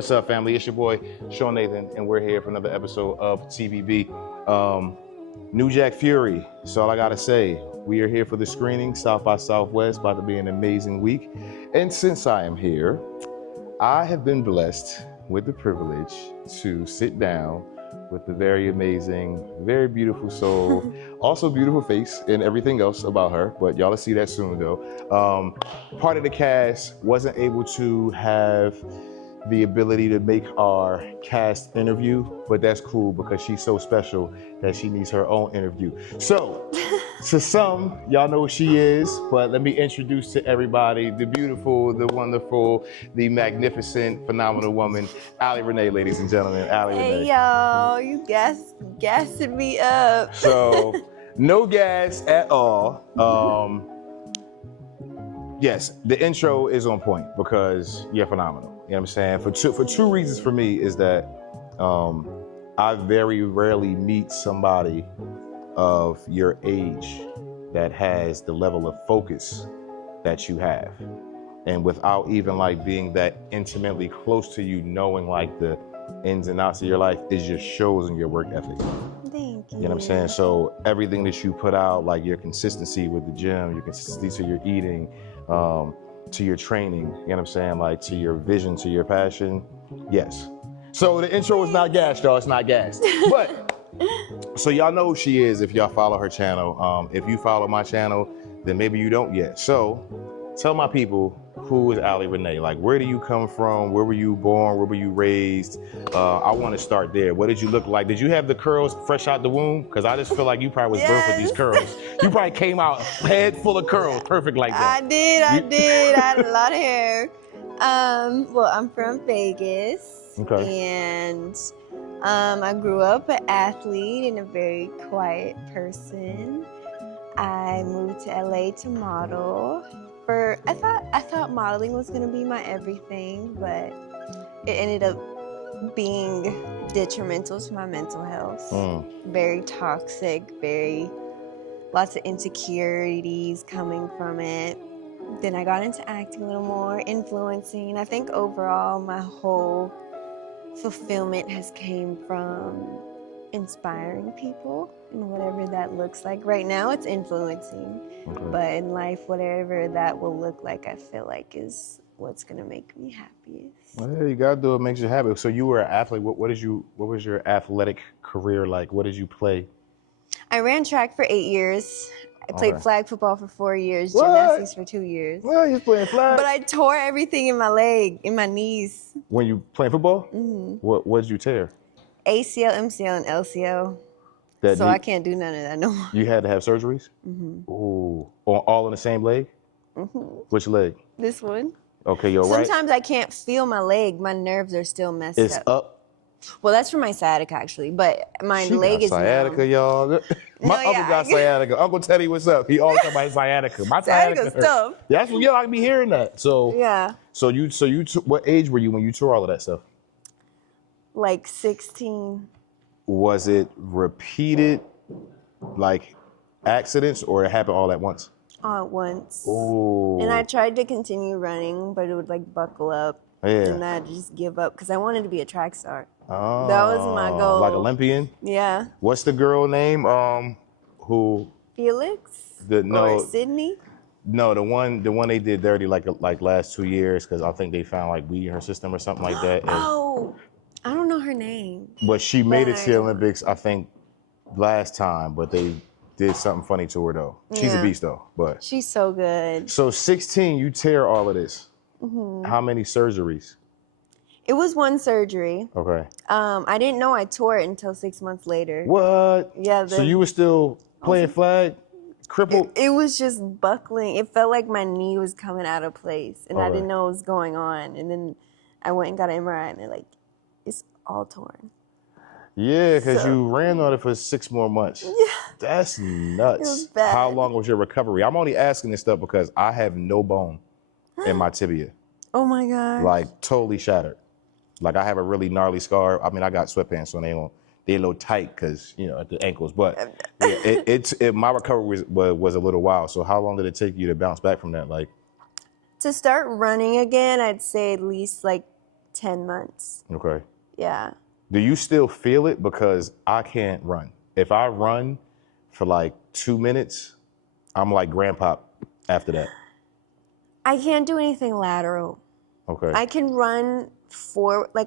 What's up, family? It's your boy, Sean Nathan, and we're here for another episode of TBB. New Jack Fury, that's all I gotta say. We are here for the screening, South by Southwest, about to be an amazing week. And since I am here, I have been blessed with the privilege to sit down with the very amazing, very beautiful soul, also beautiful face and everything else about her, but y'all will see that soon though. Part of the cast wasn't able to have the ability to make our cast interview, but that's cool because she's so special that she needs her own interview. So, to some, y'all know who she is, but let me introduce to everybody the beautiful, the wonderful, the magnificent, phenomenal woman, Ally Renee, ladies and gentlemen. Ally Renee. Hey y'all, you gassing me up. So, no gas at all. Yes, the intro is on point because you're phenomenal. You know what I'm saying? For two reasons for me is that I very rarely meet somebody of your age that has the level of focus that you have. And without even like being that intimately close to you, knowing like the ins and outs of your life, it just shows in your work ethic. Thank you. You know what I'm saying? So everything that you put out, like your consistency with the gym, your consistency to your eating, to your training, you know what I'm saying? Like to your vision, to your passion, yes. So the intro is not gas, y'all, it's not gas. But, so y'all know who she is if y'all follow her channel. If you follow my channel, then maybe you don't yet. So tell my people, who is Ally Renee? Like, where do you come from? Where were you born? Where were you raised? I want to start there. What did you look like? Did you have the curls fresh out the womb? Because I just feel like you probably was birthed with these curls. You probably came out head full of curls, perfect like that. I did. I had a lot of hair. Well, I'm from Vegas. Okay. And I grew up an athlete and a very quiet person. I moved to LA to model. I thought modeling was gonna be my everything, but it ended up being detrimental to my mental health. Very toxic, lots of insecurities coming from it. Then I got into acting a little more, influencing. I think overall my whole fulfillment has came from inspiring people and whatever that looks like. Right now it's influencing, but in life, whatever that will look like, I feel like is what's gonna make me happiest. Well, you gotta do what makes you happy. So you were an athlete. What was your athletic career like? What did you play? I ran track for 8 years. I played flag football for 4 years, What? gymnastics for 2 years. Well, you're playing flag. But I tore everything in my knees. When you playing football? Mm-hmm. What did you tear? ACL, MCL, and LCL. So I can't do none of that no more. You had to have surgeries? Mm-hmm. Ooh. All in the same leg? Mm-hmm. Which leg? This one. Okay, you're right. Sometimes I can't feel my leg. My nerves are still messed up. It's up. Well, that's for my sciatica actually, but my She leg got is sciatica, numb. y'all. My uncle got sciatica. Uncle Teddy, what's up? He always talk about his sciatica. My Sciatica's sciatica. tough. That's what I be hearing that. So Yeah. So you what age were you when you tore all of that stuff? Like 16. Was it repeated like accidents or it happened all at once? All at once. Ooh. And I tried to continue running, but it would like buckle up. Yeah. And I'd just give up because I wanted to be a track star. Oh, That was my goal. Like Olympian? Yeah. What's the girl name? Who? Felix? No. Or Sydney? No, the one they did dirty like last 2 years because I think they found like weed in her system or something like that. And, Oh, I don't know her name. but she made it to the Olympics, I think, last time. But they did something funny to her though. She's a beast though. But she's so good. so 16, you tear all of this. Mm-hmm. How many surgeries? It was one surgery. Okay. I didn't know I tore it until 6 months later. What? Yeah. So you were still playing flag, crippled? It was just buckling. It felt like my knee was coming out of place, and I didn't know what was going on. And then I went and got an MRI, and they're like, it's all torn. Yeah, because you ran on it for 6 more months. Yeah. That's nuts. It was bad. How long was your recovery? I'm only asking this stuff because I have no bone in my tibia. Oh my God. Like totally shattered. Like I have a really gnarly scar. I mean, I got sweatpants, so they're a little tight because at the ankles. But yeah, my recovery was a little wild. So how long did it take you to bounce back from that? Like to start running again, I'd say at least like 10 months. Okay. Yeah. Do you still feel it? Because I can't run. If I run for like 2 minutes, I'm like grandpa after that. I can't do anything lateral. Okay. I can run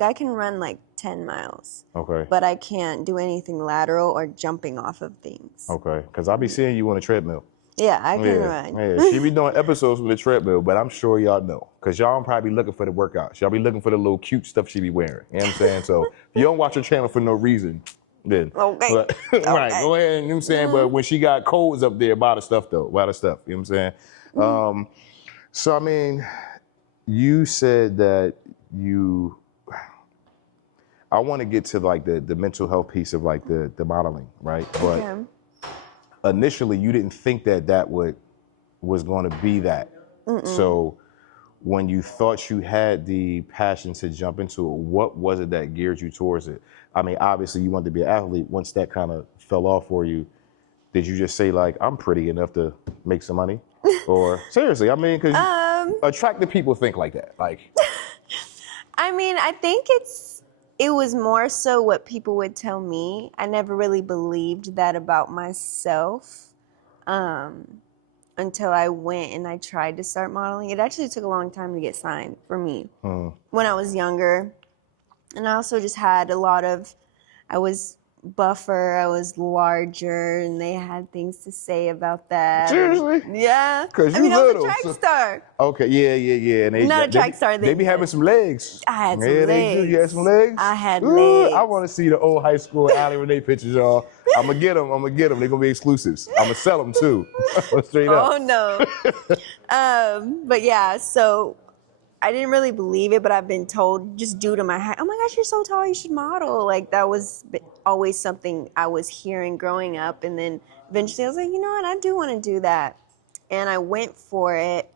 I can run like 10 miles. Okay. But I can't do anything lateral or jumping off of things. Okay. Because I'll be seeing you on a treadmill. Yeah, I can run. Yeah, she be doing episodes with the treadmill, but I'm sure y'all know. Because y'all probably be looking for the workouts. Y'all be looking for the little cute stuff she be wearing. You know what I'm saying? So if you don't watch her channel for no reason, then. Okay. But, right, go ahead, you know what I'm saying? But when she got codes up there, buy the stuff though. Buy the stuff. You know what I'm saying? So I mean, you said that I want to get to like the mental health piece of like the modeling, right? But initially you didn't think that was going to be that. So when you thought you had the passion to jump into it, what was it that geared you towards it? I mean, obviously you wanted to be an athlete. Once that kind of fell off for you, did you just say like, I'm pretty enough to make some money? Or seriously, I mean, because attractive people think like that. Like, I mean, I think it was more so what people would tell me. I never really believed that about myself until I went and I tried to start modeling. It actually took a long time to get signed for me when I was younger. And I also just had I was buffer, I was larger, and they had things to say about that. seriously? Yeah. Because I mean, I was a little. track star. Okay, yeah. And Not a track star. They be having some legs. I had some Yeah, legs. they do. You had some legs? I had Ooh, legs. I want to see the old high school Ally Renee pictures, y'all. I'm going to get them. They're going to be exclusives. I'm going to sell them, too. Straight up. Oh, no. But yeah, so I didn't really believe it, but I've been told just due to my height, oh my gosh, you're so tall, you should model. Like that was always something I was hearing growing up. And then eventually I was like, you know what, I do want to do that. And I went for it,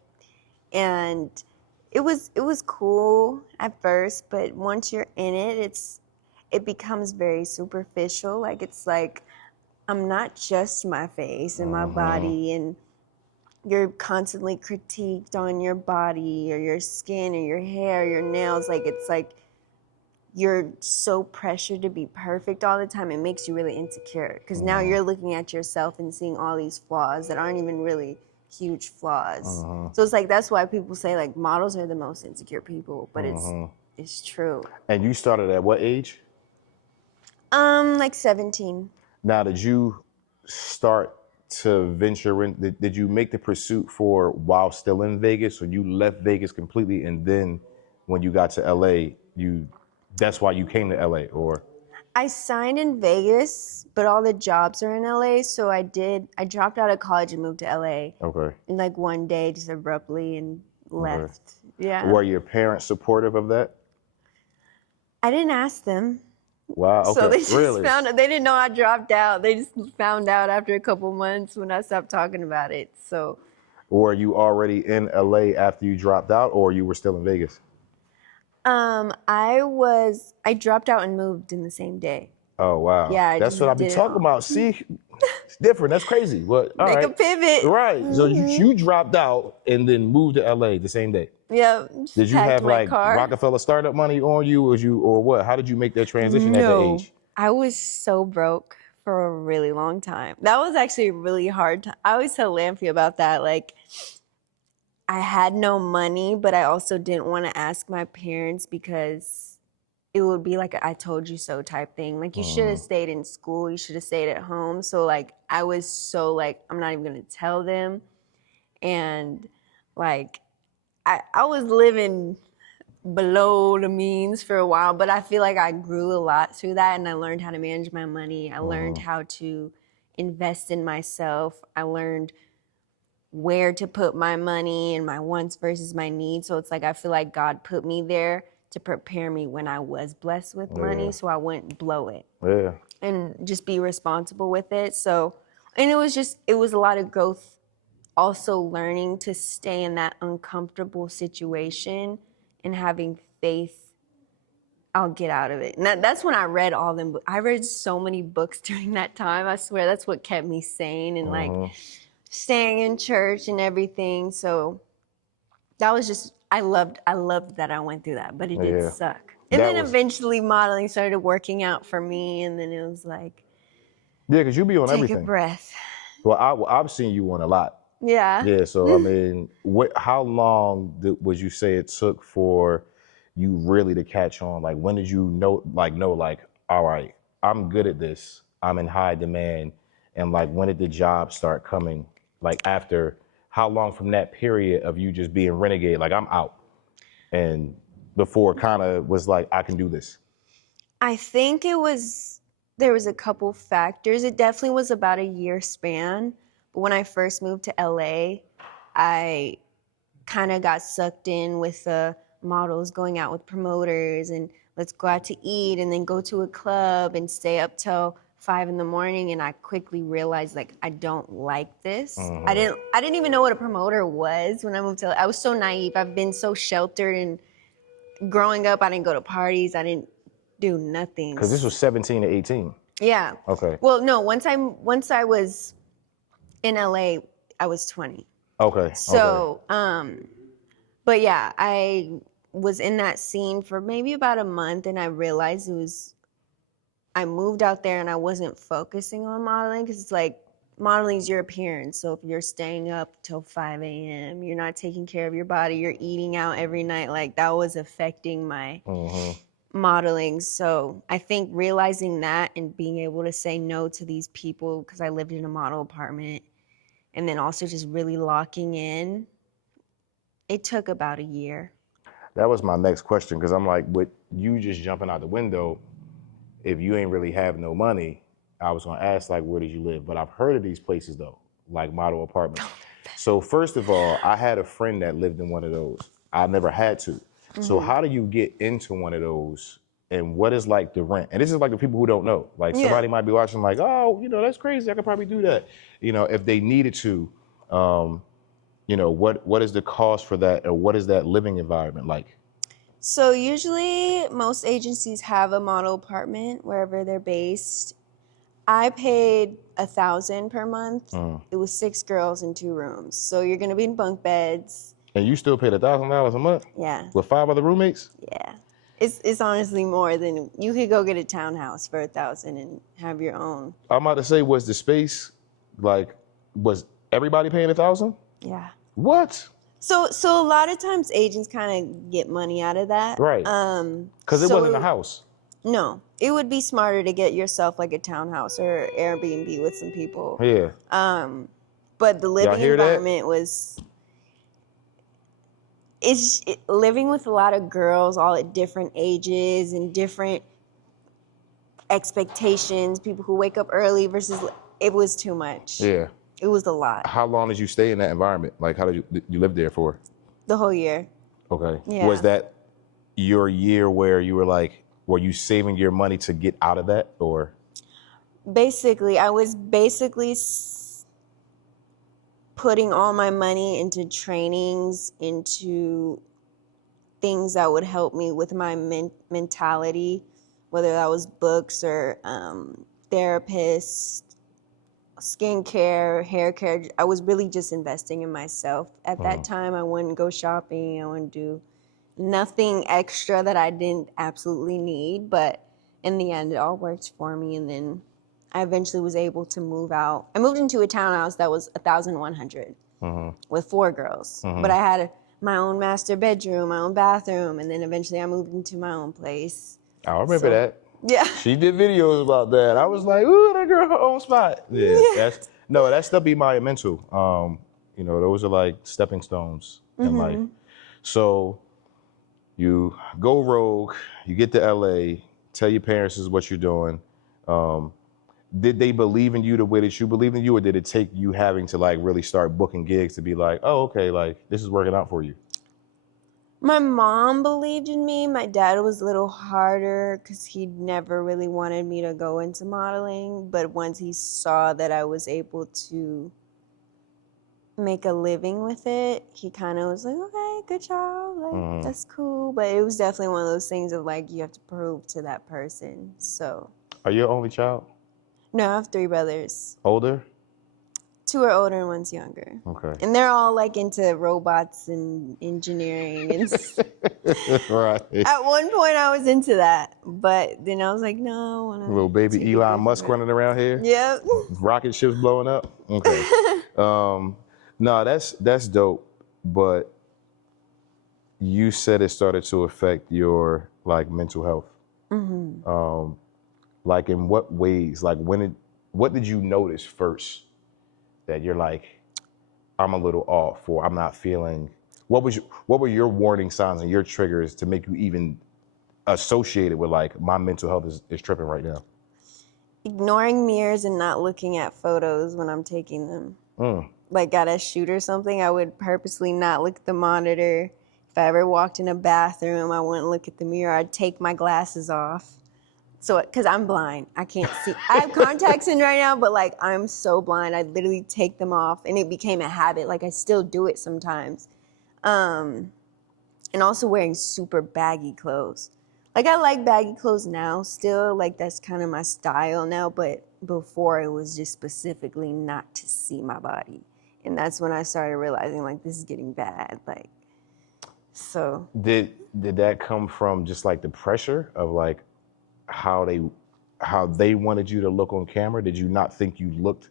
and it was cool at first, but once you're in it, it becomes very superficial. Like it's like I'm not just my face and my body, and you're constantly critiqued on your body or your skin or your hair, or your nails. Like it's like you're so pressured to be perfect all the time. It makes you really insecure because now you're looking at yourself and seeing all these flaws that aren't even really huge flaws. So it's like that's why people say like models are the most insecure people, but it's true. And you started at what age? Like 17. Now, did you start to venture in? Did you make the pursuit for while still in Vegas, or you left Vegas completely and then when you got to LA, that's why you came to LA, or? I signed in Vegas, but all the jobs are in LA, so I dropped out of college and moved to LA. Okay. In like one day, just abruptly, and left. Okay. Yeah. Were your parents supportive of that? I didn't ask them. Wow, okay, so they just really? found out. They didn't know I dropped out. They just found out after a couple months when I stopped talking about it. So. Were you already in LA after you dropped out, or you were still in Vegas? I dropped out and moved in the same day. Oh, wow. Yeah, that's what I be talking about. See, it's different. That's crazy. But, all Make a pivot. Right. So you dropped out and then moved to LA the same day. Yeah. Did you have like Rockefeller startup money on you, or what? How did you make that transition at that age? I was so broke for a really long time. That was actually a really hard time. I always tell Lamphy about that. Like, I had no money, but I also didn't want to ask my parents because it would be like a I told you so type thing. Like, you should have stayed in school. You should have stayed at home. So, like, I was so, like, I'm not even going to tell them. And, like, I was living below the means for a while, but I feel like I grew a lot through that, and I learned how to manage my money. I learned how to invest in myself. I learned where to put my money and my wants versus my needs. So it's like I feel like God put me there to prepare me when I was blessed with money, so I wouldn't blow it. Yeah. And just be responsible with it. So, and it was a lot of growth, also learning to stay in that uncomfortable situation and having faith I'll get out of it. And that's when I read all them. I read so many books during that time. I swear that's what kept me sane and like staying in church and everything. So that was just, I loved that I went through that, but it did suck. And then eventually modeling started working out for me, and then it was like, yeah, because you be on take everything. a breath. Well, I've seen you on a lot. Yeah. Yeah, so I mean, how long would you say it took for you really to catch on? Like, when did you know, all right, I'm good at this. I'm in high demand. And like, when did the job start coming? Like, after how long from that period of you just being renegade, like, I'm out, and before kind of was like, I can do this? I think there was a couple factors. It definitely was about a year span. But when I first moved to LA, I kind of got sucked in with the models going out with promoters and let's go out to eat and then go to a club and stay up till 5 in the morning. And I quickly realized, like, I don't like this. Mm-hmm. I didn't even know what a promoter was when I moved to LA. I was so naive. I've been so sheltered, and growing up, I didn't go to parties. I didn't do nothing. Because this was 17 to 18. Yeah. Okay. Well, no, once I was in LA, I was 20. Okay. So, but yeah, I was in that scene for maybe about a month, and I realized I moved out there and I wasn't focusing on modeling, because it's like, modeling is your appearance. So if you're staying up till 5 a.m., you're not taking care of your body, you're eating out every night, like, that was affecting my modeling. So I think realizing that and being able to say no to these people, because I lived in a model apartment, and then also just really locking in, it took about a year. That was my next question, because I'm like, with you just jumping out the window, if you ain't really have no money, I was gonna ask, like, where did you live? But I've heard of these places though, like model apartments. So first of all, I had a friend that lived in one of those. I never had to. So how do you get into one of those, and what is like the rent? And this is like the people who don't know. Like, somebody might be watching like, oh, that's crazy, I could probably do that. If they needed to, what is the cost for that, or what is that living environment like? So usually most agencies have a model apartment wherever they're based. I paid $1,000 per month. It was 6 girls in 2 rooms. So you're gonna be in bunk beds. And you still paid $1,000 a month? Yeah. With 5 other roommates? Yeah. It's honestly more than, you could go get a townhouse for $1,000 and have your own. I'm about to say, was the space, like, was everybody paying $1,000? Yeah. What? So a lot of times agents kind of get money out of that. Right. Because it wasn't a house. No, it would be smarter to get yourself like a townhouse or Airbnb with some people. Yeah. But the living environment was, living with a lot of girls, all at different ages and different expectations, people who wake up early versus, it was too much. Yeah. It was a lot. How long did you stay in that environment? Like, how did you live there for? The whole year. Okay. Yeah. Was that your year where you were like, were you saving your money to get out of that, or? Basically, I was putting all my money into trainings, into things that would help me with my mentality, whether that was books or therapists, skincare, hair care. I was really just investing in myself. At that time, I wouldn't go shopping. I wouldn't do nothing extra that I didn't absolutely need. But in the end, it all worked for me. And then I eventually was able to move out. I moved into a townhouse that was 1,100 with 4 girls. But I had my own master bedroom, my own bathroom, and then eventually I moved into my own place. I remember that. Yeah. She did videos about that. I was like, ooh, that girl, her own spot. Yeah. That stuff be monumental. Those are like stepping stones in life. So you go rogue, you get to LA, tell your parents this is what you're doing. Did they believe in you the way that you believe in you, or did it take you having to like really start booking gigs to be like, oh, okay, like this is working out for you? My mom believed in me. My dad was a little harder because he never really wanted me to go into modeling. But once he saw that I was able to make a living with it, he kind of was like, okay, good job. Like, that's cool. But it was definitely one of those things of like, you have to prove to that person. So. Are you the only child? No, I have 3 brothers. Older? 2 are older and 1's younger. Okay. And they're all like into robots and engineering and Right. At one point, I was into that, but then I was like, no, I want to. Little baby Elon Musk running around here. Yep. Rocket ships blowing up. Okay. No, that's dope. But you said it started to affect your like mental health. Mm-hmm. Like in what ways? Like what did you notice first that you're like, I'm a little off, or I'm not feeling? What were your warning signs and your triggers to make you even associated with like my mental health is tripping right now? Ignoring mirrors and not looking at photos when I'm taking them. Like at a shoot or something, I would purposely not look at the monitor. If I ever walked in a bathroom, I wouldn't look at the mirror. I'd take my glasses off. So, because I'm blind, I can't see. I have contacts in right now, but like I'm so blind, I literally take them off, and it became a habit. Like I still do it sometimes, and also wearing super baggy clothes. Like I like baggy clothes now, still. Like that's kind of my style now. But before it was just specifically not to see my body, and that's when I started realizing like this is getting bad. Like, so Did that come from just like the pressure of like how they wanted you to look on camera? Did you not think you looked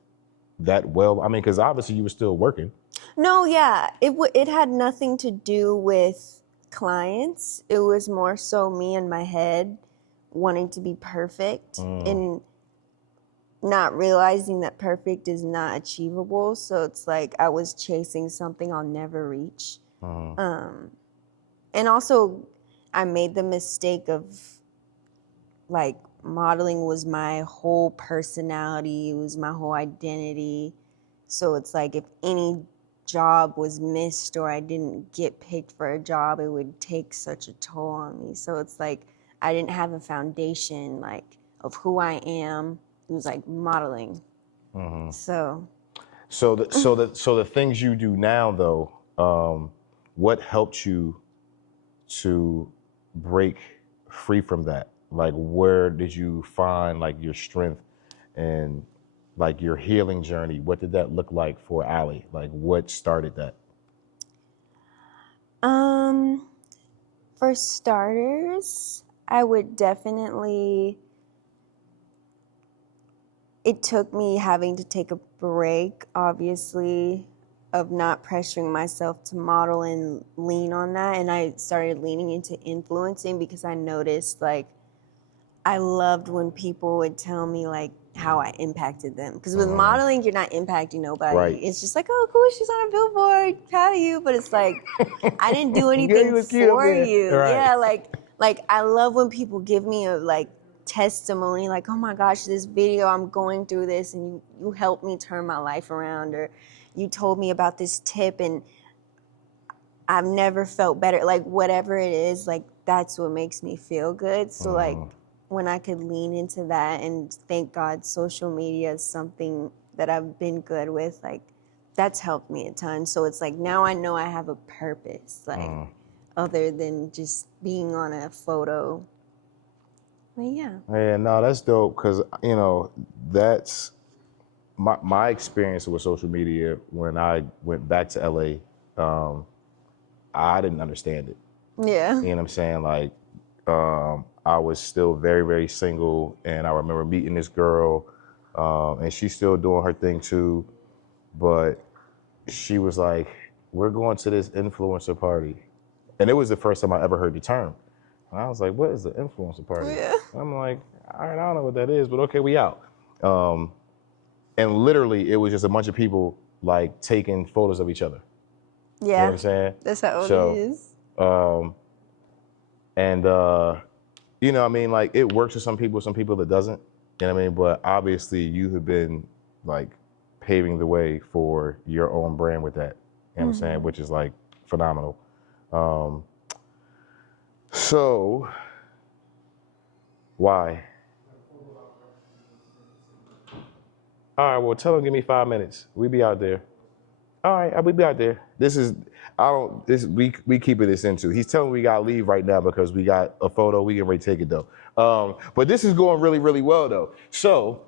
that well? I mean, because obviously you were still working. No, yeah, it had nothing to do with clients. It was more so me in my head wanting to be perfect and not realizing that perfect is not achievable. So it's like I was chasing something I'll never reach. And also I made the mistake of like modeling was my whole personality, it was my whole identity. So it's like if any job was missed or I didn't get picked for a job, it would take such a toll on me. So it's like I didn't have a foundation like of who I am. It was like modeling. So the things you do now though, what helped you to break free from that? Like where did you find like your strength and like your healing journey? What did that look like for Ally? Like what started that? For starters, I would definitely, it took me having to take a break, obviously, of not pressuring myself to model and lean on that. And I started leaning into influencing because I noticed like I loved when people would tell me like how I impacted them. Because with modeling, you're not impacting nobody. Right. It's just like, oh, cool, she's on a billboard, proud of you. But it's like, I didn't do anything for you. Right. Yeah, like I love when people give me a like testimony, like, oh my gosh, this video, I'm going through this, and you helped me turn my life around, or you told me about this tip, and I've never felt better. Like whatever it is, like that's what makes me feel good. So like when I could lean into that, and thank God social media is something that I've been good with, like that's helped me a ton. So it's like now I know I have a purpose, like other than just being on a photo. But yeah. Yeah, no, that's dope because you know that's my experience with social media when I went back to LA. I didn't understand it. Yeah. You know what I'm saying? Like, I was still very, very single, and I remember meeting this girl, and she's still doing her thing too, but she was like, we're going to this influencer party. And it was the first time I ever heard the term. And I was like, what is the influencer party? Yeah. I'm like, all right, I don't know what that is, but okay, we out. And literally, it was just a bunch of people like taking photos of each other. Yeah. You know what I'm saying? That's how old So, it is. You know, I mean, like it works for some people it doesn't. You know what I mean? But obviously, you have been like paving the way for your own brand with that. You know what I'm saying? Which is like phenomenal. So, why? All right, well, tell them give me 5 minutes. We be out there. All right, we be out there. We keeping this into. He's telling me we gotta leave right now because we got a photo. We can ready to take it though. But this is going really, really well though. So,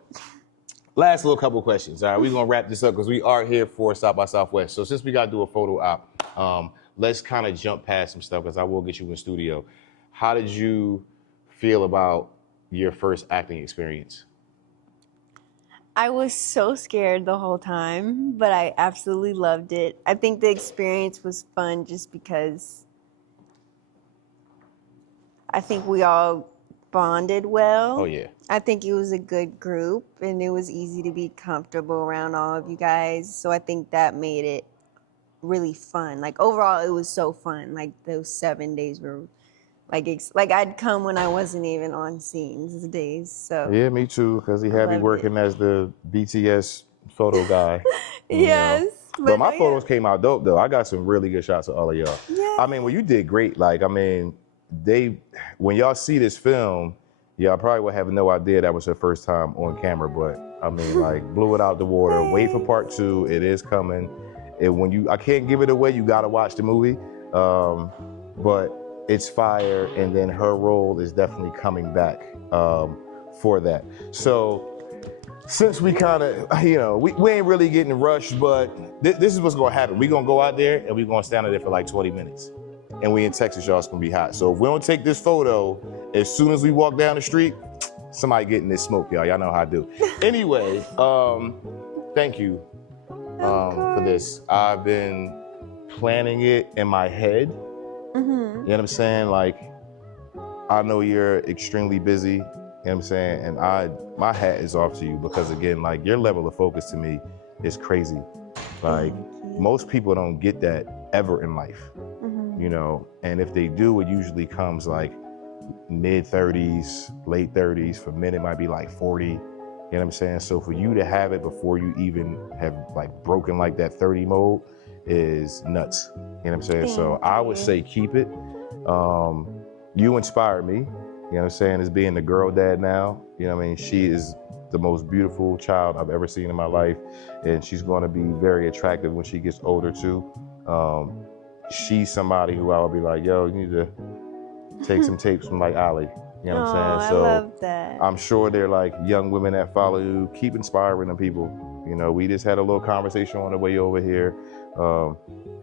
last little couple questions. All right, we're gonna wrap this up because we are here for South by Southwest. So since we gotta do a photo op, let's kind of jump past some stuff because I will get you in the studio. How did you feel about your first acting experience? I was so scared the whole time, but I absolutely loved it. I think the experience was fun just because I think we all bonded well. Oh, yeah. I think it was a good group, and it was easy to be comfortable around all of you guys. So I think that made it really fun. Like overall, it was so fun. Like those 7 days were like I'd come when I wasn't even on scenes days. So Yeah, me too, because he had me loved working as the BTS photo guy. you yes, know. But my no, photos came out dope, though. I got some really good shots of all of y'all. Yeah. I mean, well, you did great. Like, I mean, when y'all see this film, y'all probably would have no idea that was her first time on camera, but I mean, like, blew it out the water. Wait for part 2. It is coming. I can't give it away. You got to watch the movie. But it's fire, and then her role is definitely coming back for that. So since we kind of, we ain't really getting rushed, but this is what's gonna happen. We're gonna go out there and we're gonna stand out there for like 20 minutes. And we in Texas, y'all, it's gonna be hot. So if we don't take this photo, as soon as we walk down the street, somebody getting this smoke, y'all. Y'all know how I do. Anyway, thank you for this. I've been planning it in my head. You know what I'm saying? Like, I know you're extremely busy, you know what I'm saying? And my hat is off to you because, again, like, your level of focus to me is crazy. Like, most people don't get that ever in life, and if they do, it usually comes like mid-30s, late 30s. For men, it might be like 40, you know what I'm saying? So for you to have it before you even have like broken like that 30 mode is nuts. You know what I'm saying? So I would say keep it. You inspire me, you know what I'm saying, as being the girl dad now. You know what I mean? She is the most beautiful child I've ever seen in my life, and she's going to be very attractive when she gets older too. She's somebody who I would be like, yo, you need to take some tapes from like Ally. You know what I'm saying? So I love that. I'm sure they're like young women that follow you. Keep inspiring them people. We just had a little conversation on the way over here.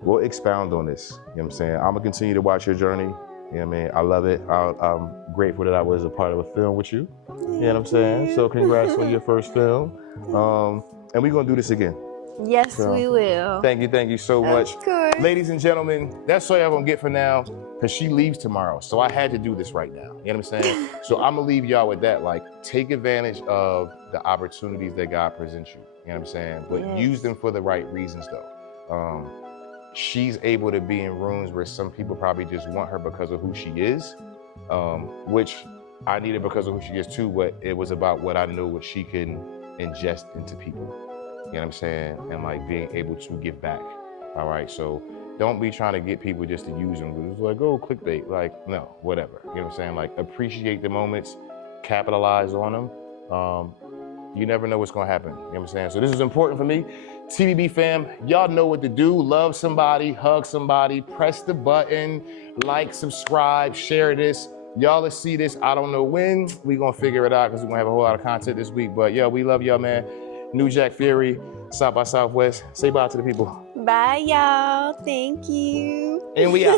We'll expound on this. You know what I'm saying? I'm gonna continue to watch your journey. You know what I mean? I love it. I'm grateful that I was a part of a film with you. You know what I'm saying? So congrats on your first film. And we're gonna do this again. Yes, we will. Thank you so much. Of course. Ladies and gentlemen, that's all y'all gonna get for now, because she leaves tomorrow. So I had to do this right now. You know what I'm saying? So I'm gonna leave y'all with that. Like, take advantage of the opportunities that God presents you. You know what I'm saying? But use them for the right reasons, though. She's able to be in rooms where some people probably just want her because of who she is, which I needed because of who she is too, but it was about what I knew what she can ingest into people. You know what I'm saying? And like being able to give back. All right, so don't be trying to get people just to use them. It's like, oh, clickbait. Like, no, whatever. You know what I'm saying? Like, appreciate the moments, capitalize on them. You never know what's gonna happen. You know what I'm saying? So this is important for me. TBB fam, y'all know what to do. Love somebody, hug somebody, press the button, like, subscribe, share this. Y'all, let's see this. I don't know when. We gonna figure it out because we're gonna have a whole lot of content this week. But yeah, we love y'all, man. New Jack Fury, South by Southwest. Say bye to the people. Bye, y'all. Thank you. And we out.